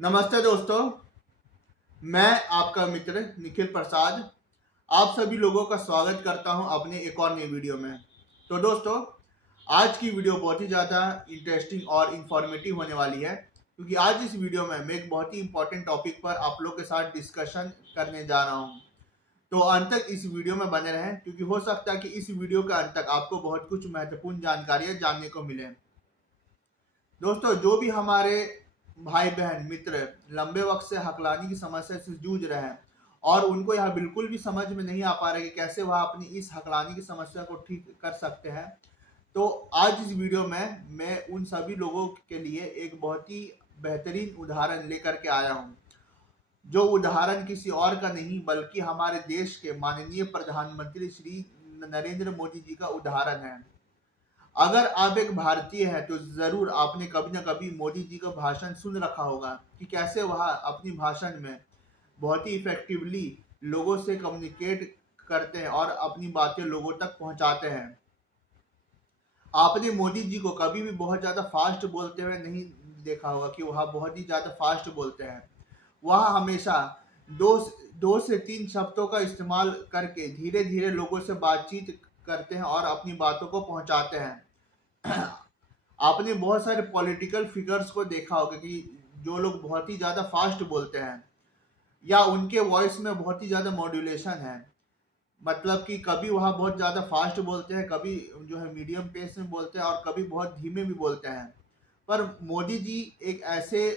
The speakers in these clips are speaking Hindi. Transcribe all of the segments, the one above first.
नमस्ते दोस्तों। मैं आपका मित्र निखिल प्रसाद आप सभी लोगों का स्वागत करता हूं अपने एक और नई वीडियो में। तो दोस्तों, आज की वीडियो बहुत ही ज़्यादा इंटरेस्टिंग और इंफॉर्मेटिव होने वाली है, क्योंकि आज इस वीडियो में मैं एक बहुत ही इंपॉर्टेंट टॉपिक पर आप लोग के साथ डिस्कशन करने जा रहा हूं। तो अंत तक इस वीडियो में बने रहें, क्योंकि हो सकता है कि इस वीडियो के अंत तक आपको बहुत कुछ महत्वपूर्ण जानकारियां जानने को मिले। दोस्तों, जो भी हमारे भाई बहन मित्र लंबे वक्त से हकलानी की समस्या से जूझ रहे हैं और उनको यह बिल्कुल भी समझ में नहीं आ पा रहा है कि कैसे वह अपनी इस हकलानी की समस्या को ठीक कर सकते हैं, तो आज इस वीडियो में मैं उन सभी लोगों के लिए एक बहुत ही बेहतरीन उदाहरण लेकर के आया हूं। जो उदाहरण किसी और का नहीं बल्कि हमारे देश के माननीय प्रधानमंत्री श्री नरेंद्र मोदी जी का उदाहरण है। अगर आप एक भारतीय हैं तो जरूर आपने कभी ना कभी मोदी जी का भाषण सुन रखा होगा कि कैसे वह अपनी भाषण में बहुत ही इफेक्टिवली लोगों से कम्युनिकेट करते हैं और अपनी बातें लोगों तक पहुंचाते हैं। आपने मोदी जी को कभी भी बहुत ज्यादा फास्ट बोलते हुए नहीं देखा होगा कि वह बहुत ही ज्यादा फास्ट बोलते हैं। वह हमेशा दो दो से तीन शब्दों का इस्तेमाल करके धीरे धीरे लोगों से बातचीत करते हैं और अपनी बातों को पहुंचाते हैं। आपने बहुत सारे पॉलिटिकल फिगर्स को देखा होगा कि जो लोग बहुत ही ज्यादा फास्ट बोलते हैं या उनके वॉइस में बहुत ही ज्यादा मॉड्यूलेशन है, मतलब कि कभी वह बहुत ज्यादा फास्ट बोलते हैं, कभी जो है मीडियम पेस में बोलते हैं और कभी बहुत धीमे भी बोलते हैं। पर मोदी जी एक ऐसे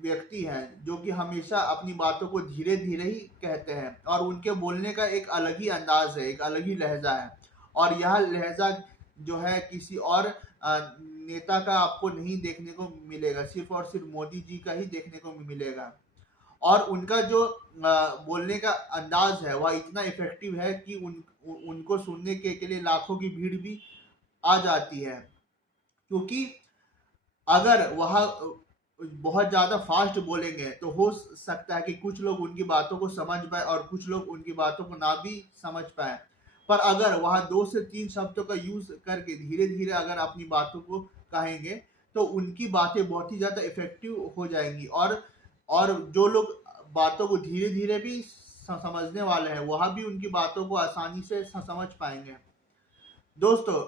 व्यक्ति हैं जो कि हमेशा अपनी बातों को धीरे धीरे ही कहते हैं और उनके बोलने का एक अलग ही अंदाज है, एक अलग ही लहजा है। और यह लहजा जो है किसी और नेता का आपको नहीं देखने को मिलेगा, सिर्फ और सिर्फ मोदी जी का ही देखने को मिलेगा। और उनका जो बोलने का अंदाज है वह इतना इफेक्टिव है कि उनको सुनने के लिए लाखों की भीड़ भी आ जाती है। क्योंकि अगर वह बहुत ज्यादा फास्ट बोलेंगे तो हो सकता है कि कुछ लोग उनकी बातों को समझ पाए और कुछ लोग उनकी बातों को ना भी समझ पाए। पर अगर वह दो से तीन शब्दों का यूज करके धीरे धीरे अगर अपनी बातों को कहेंगे तो उनकी बातें बहुत ही ज्यादा इफेक्टिव हो जाएंगी। और जो लोग बातों को धीरे धीरे भी समझने वाले हैं वह भी उनकी बातों को आसानी से समझ पाएंगे। दोस्तों,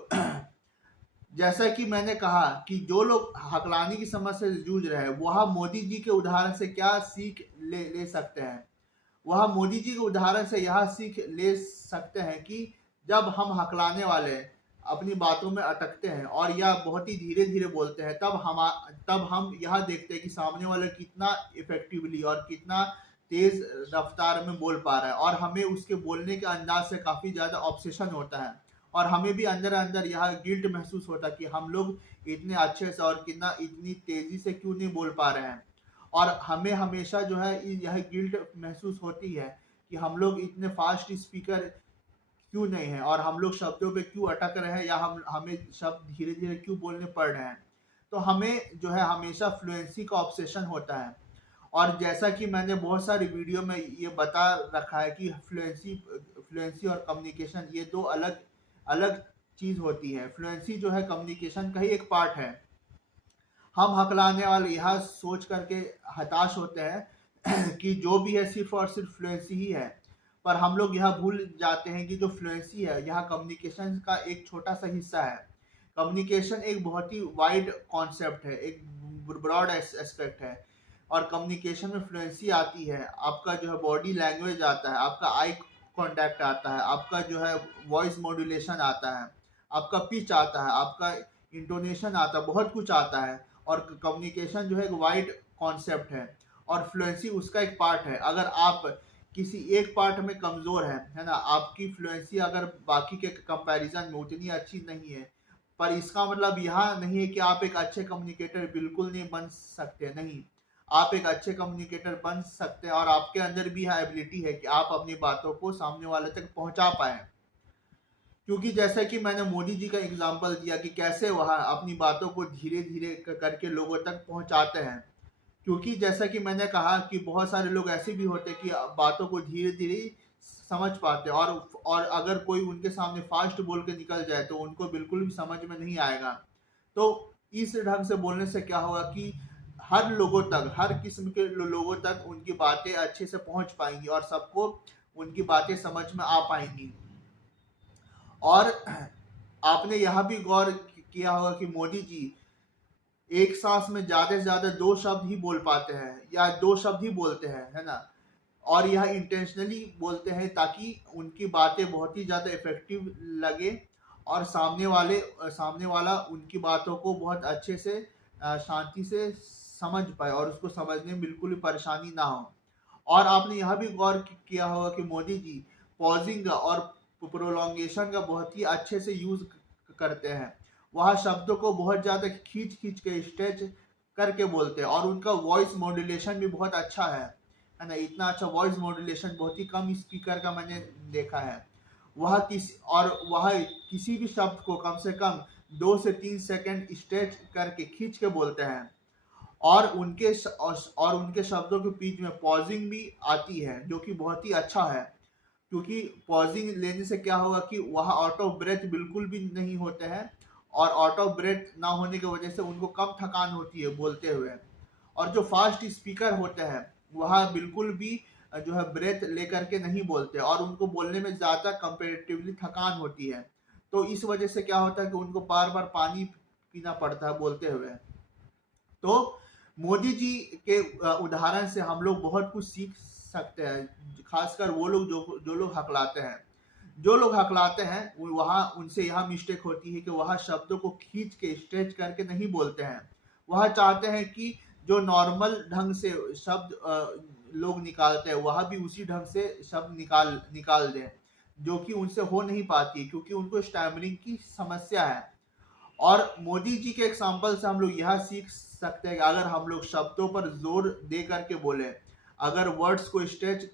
जैसा कि मैंने कहा कि जो लोग हकलानी की समस्या से जूझ रहे हैं वह मोदी जी के उदाहरण से क्या सीख ले सकते हैं। वह मोदी जी के उदाहरण से यह सीख ले सकते हैं कि जब हम हकलाने वाले अपनी बातों में अटकते हैं और या बहुत ही धीरे धीरे बोलते हैं तब हम यह देखते हैं कि सामने वाला कितना इफेक्टिवली और कितना तेज रफ्तार में बोल पा रहा है और हमें उसके बोलने के अंदाज से काफी ज्यादा ऑब्सेशन होता है। और हमें भी अंदर अंदर यह गिल्ट महसूस होता है कि हम लोग इतने अच्छे से और कितना इतनी तेजी से क्यों नहीं बोल पा रहे हैं। और हमें हमेशा जो है यह गिल्ट महसूस होती है कि हम लोग इतने फास्ट स्पीकर क्यों नहीं है और हम लोग शब्दों पे क्यों अटक रहे हैं या हमें शब्द धीरे धीरे क्यों बोलने पड़ रहे हैं। तो हमें जो है हमेशा फ्लुएंसी का ऑब्सेशन होता है। और जैसा कि मैंने बहुत सारी वीडियो में ये बता रखा है कि फ्लुएंसी और कम्युनिकेशन ये दो अलग अलग चीज होती है। फ्लुएंसी जो है कम्युनिकेशन का ही एक पार्ट है। हम हकलाने वाले यह सोच करके हताश होते हैं कि जो भी है सिर्फ और सिर्फ फ्लुएंसी ही है। पर हम लोग यह भूल जाते हैं कि जो फ्लुएंसी है यह कम्युनिकेशन का एक छोटा सा हिस्सा है। कम्युनिकेशन एक बहुत ही वाइड कॉन्सेप्ट है, एक ब्रॉड एस्पेक्ट है। और कम्युनिकेशन में फ्लुएंसी आती है, आपका जो है बॉडी लैंग्वेज आता है, आपका आई कांटेक्ट आता है, आपका जो है वॉइस मॉड्यूलेशन आता है, आपका पिच आता है, आपका इंटोनेशन आता है, बहुत कुछ आता है। और कम्युनिकेशन जो है एक वाइड कॉन्सेप्ट है और फ्लुएंसी उसका एक पार्ट है। अगर आप किसी एक पार्ट में कमजोर है ना, आपकी फ्लुएंसी अगर बाकी के कंपैरिजन में उतनी अच्छी नहीं है, पर इसका मतलब यह नहीं है कि आप एक अच्छे कम्युनिकेटर बिल्कुल नहीं बन सकते। नहीं, आप एक अच्छे कम्युनिकेटर बन सकते हैं और आपके अंदर भी यह एबिलिटी है कि आप अपनी बातों को सामने वाले तक पहुंचा पाए। क्योंकि जैसे कि मैंने मोदी जी का एग्जाम्पल दिया कि कैसे वह अपनी बातों को धीरे धीरे करके लोगों तक पहुंचाते हैं। क्योंकि जैसा कि मैंने कहा कि बहुत सारे लोग ऐसे भी होते हैं कि बातों को धीरे धीरे समझ पाते हैं और अगर कोई उनके सामने फास्ट बोल के निकल जाए तो उनको बिल्कुल भी समझ में नहीं आएगा। तो इस ढंग से बोलने से क्या होगा कि हर लोगों तक, हर किस्म के लोगों तक उनकी बातें अच्छे से पहुंच पाएंगी और सबको उनकी बातें समझ में आ पाएंगी। और आपने यह भी गौर किया होगा कि मोदी जी एक सांस में ज्यादा से ज्यादा 2 शब्द ही बोल पाते हैं या 2 शब्द ही बोलते हैं, है ना। और यह इंटेंशनली बोलते हैं ताकि उनकी बातें बहुत ही ज्यादा इफेक्टिव लगे और सामने वाला उनकी बातों को बहुत अच्छे से शांति से समझ पाए और उसको समझने में बिल्कुल भी परेशानी ना हो। और आपने यह भी गौर किया होगा कि मोदी जी पॉजिंग और प्रोलोंगेशन का बहुत ही अच्छे से यूज करते हैं। वह शब्दों को बहुत ज्यादा खींच खींच के स्ट्रेच करके बोलते हैं और उनका वॉइस मॉड्यूलेशन भी बहुत अच्छा है ना। इतना अच्छा वॉइस मॉड्यूलेशन बहुत ही कम स्पीकर का मैंने देखा है। वह किसी भी शब्द को कम से कम 2 से 3 सेकंड स्ट्रेच करके खींच के बोलते हैं और उनके शब्दों के बीच में पॉजिंग भी आती है जो कि बहुत ही अच्छा है। क्योंकि पॉजिंग लेने से क्या होगा कि वह आउट ऑफ ब्रेथ बिल्कुल भी नहीं होते हैं और आउट ऑफ ब्रेथ ना होने की वजह से उनको कम थकान होती है बोलते हुए। और जो फास्ट स्पीकर होते हैं वह बिल्कुल भी जो है ब्रेथ लेकर के नहीं बोलते और उनको बोलने में ज़्यादा कंपेरेटिवली थकान होती है। तो इस वजह से क्या होता है कि उनको बार बार पानी पीना पड़ता है बोलते हुए। तो मोदी जी के उदाहरण से हम लोग बहुत कुछ सीख सकते हैं। खासकर वो लोग जो लोग हकलाते हैं, वहाँ उनसे यह मिस्टेक होती है कि वह शब्दों को खींच के स्ट्रेच करके नहीं बोलते हैं। वह चाहते हैं कि जो नॉर्मल ढंग से शब्द लोग निकालते हैं वह भी उसी ढंग से शब्द निकाल दें, जो कि उनसे हो नहीं पाती क्योंकि उनको स्टैमरिंग की समस्या है। और मोदी जी के एग्जाम्पल से हम लोग यह सीख सकते हैं कि अगर हम लोग शब्दों पर जोर दे करके बोले, अगर वर्ड्स को स्ट्रेच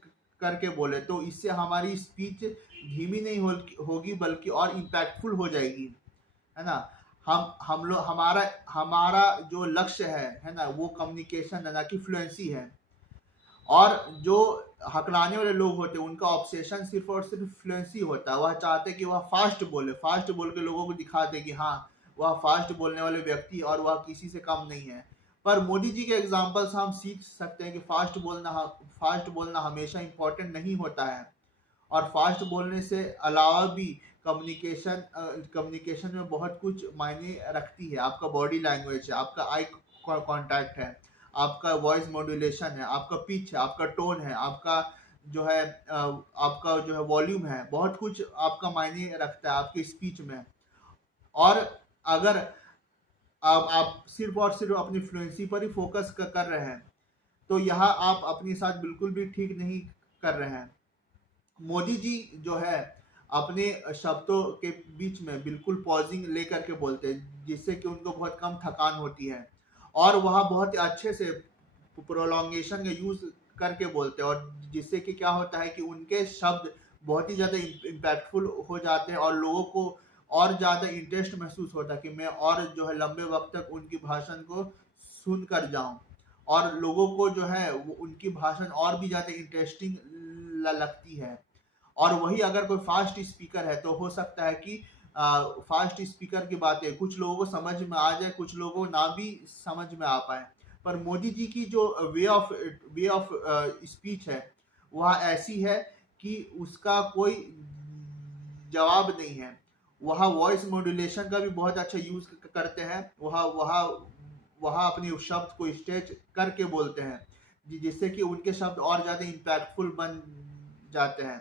करके बोले, तो इससे हमारी स्पीच धीमी नहीं होगी बल्कि और इम्पैक्टफुल हो जाएगी, है ना। हम लोग हमारा जो लक्ष्य है ना, वो कम्युनिकेशन है ना कि फ्लुएंसी है। और जो हकलाने वाले लोग होते हैं उनका ऑब्सेशन सिर्फ और सिर्फ फ्लुएंसी होता है। वह चाहते हैं कि वह फास्ट बोल के लोगों को दिखाते कि हाँ वह फास्ट बोलने वाले व्यक्ति और वह किसी से कम नहीं है। पर मोदी जी के एग्जाम्पल से हम सीख सकते हैं कि फास्ट बोलना हमेशा इंपॉर्टेंट नहीं होता है और फास्ट बोलने से अलावा भी कम्युनिकेशन में बहुत कुछ मायने रखती है। आपका बॉडी लैंग्वेज है, आपका आई कांटेक्ट है, आपका वॉइस मॉड्यूलेशन है, आपका पिच है, आपका टोन है, आपका जो है वॉल्यूम है, बहुत कुछ आपका मायने रखता है आपके स्पीच में। और अगर आप सिर्फ और सिर्फ अपनी फ्लुएंसी पर ही फोकस कर रहे हैं तो यहाँ आप अपने साथ बिल्कुल भी ठीक नहीं कर रहे हैं। मोदी जी जो है अपने शब्दों के बीच में बिल्कुल पॉजिंग लेकर के बोलते हैं जिससे कि उनको बहुत कम थकान होती है और वह बहुत अच्छे से प्रोलोंगेशन का यूज करके बोलते हैं और जिससे कि क्या होता है कि उनके शब्द बहुत ही ज़्यादा इम्पैक्टफुल हो जाते हैं और लोगों को और ज़्यादा इंटरेस्ट महसूस होता है कि मैं और जो है लंबे वक्त तक उनकी भाषण को सुन कर जाऊँ और लोगों को जो है वो उनकी भाषण और भी ज़्यादा इंटरेस्टिंग लगती है। और वही अगर कोई फास्ट स्पीकर है तो हो सकता है कि फास्ट स्पीकर की बातें कुछ लोगों को समझ में आ जाए, कुछ लोगों को ना भी समझ में आ पाए। पर मोदी जी की जो वे ऑफ स्पीच है वह ऐसी है कि उसका कोई जवाब नहीं है। वह वॉइस मॉड्यूलेशन का भी बहुत अच्छा यूज करते हैं। वह अपने शब्द को स्ट्रेच करके बोलते हैं जिससे कि उनके शब्द और ज़्यादा इम्पैक्टफुल बन जाते हैं।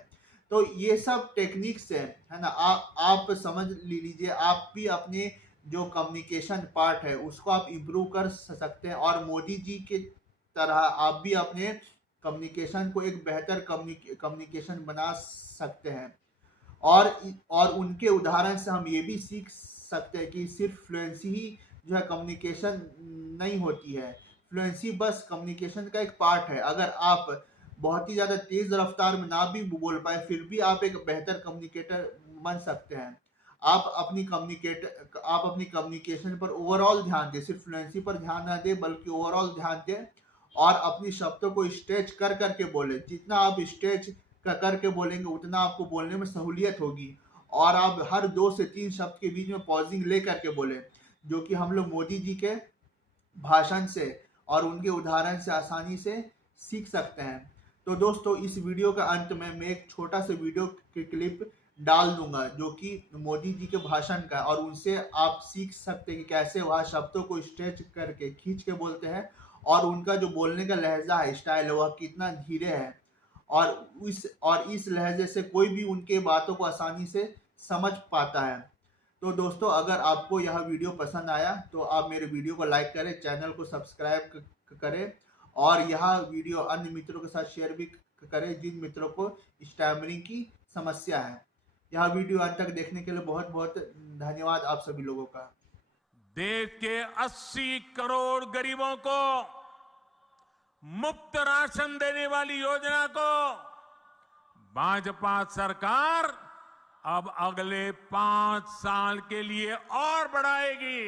तो ये सब टेक्निक्स है ना। आप समझ लीजिए, आप भी अपने जो कम्युनिकेशन पार्ट है उसको आप इम्प्रूव कर सकते हैं और मोदी जी के तरह आप भी अपने कम्युनिकेशन को एक बेहतर कम्युनिकेशन बना सकते हैं। और उनके उदाहरण से हम ये भी सीख सकते हैं कि सिर्फ फ्लुएंसी ही जो है कम्युनिकेशन नहीं होती है। फ्लुएंसी बस कम्युनिकेशन का एक पार्ट है। अगर आप बहुत ही ज़्यादा तेज़ रफ्तार में ना भी बोल पाए फिर भी आप एक बेहतर कम्युनिकेटर बन सकते हैं। आप अपनी कम्युनिकेशन पर ओवरऑल ध्यान दें, सिर्फ फ्लुएंसी पर ध्यान ना दें बल्कि ओवरऑल ध्यान दें और अपनी शब्दों को स्ट्रेच कर करके बोले। जितना आप स्ट्रेच करके बोलेंगे उतना आपको बोलने में सहूलियत होगी और आप हर 2 से 3 शब्द के बीच में पॉजिंग ले करके बोले, जो कि हम लोग मोदी जी के भाषण से और उनके उदाहरण से आसानी से सीख सकते हैं। तो दोस्तों, इस वीडियो के अंत में मैं एक छोटा सा वीडियो की क्लिप डाल दूंगा जो कि मोदी जी के भाषण का, और उनसे आप सीख सकते हैं कि कैसे वह शब्दों को स्ट्रेच करके खींच के बोलते हैं, और उनका जो बोलने का लहजा है, स्टाइल है, वह कितना धीरे है, और इस लहजे से कोई भी उनके बातों को आसानी से समझ पाता है। तो दोस्तों, अगर आपको यह वीडियो पसंद आया तो आप मेरे वीडियो को लाइक करें, चैनल को सब्सक्राइब करें, और यह वीडियो अन्य मित्रों के साथ शेयर भी करें जिन मित्रों को स्टैमरिंग की समस्या है। यह वीडियो अंत तक देखने के लिए बहुत बहुत धन्यवाद आप सभी लोगों का। देश के 80 करोड़ गरीबों को मुफ्त राशन देने वाली योजना को भाजपा सरकार अब अगले 5 साल के लिए और बढ़ाएगी।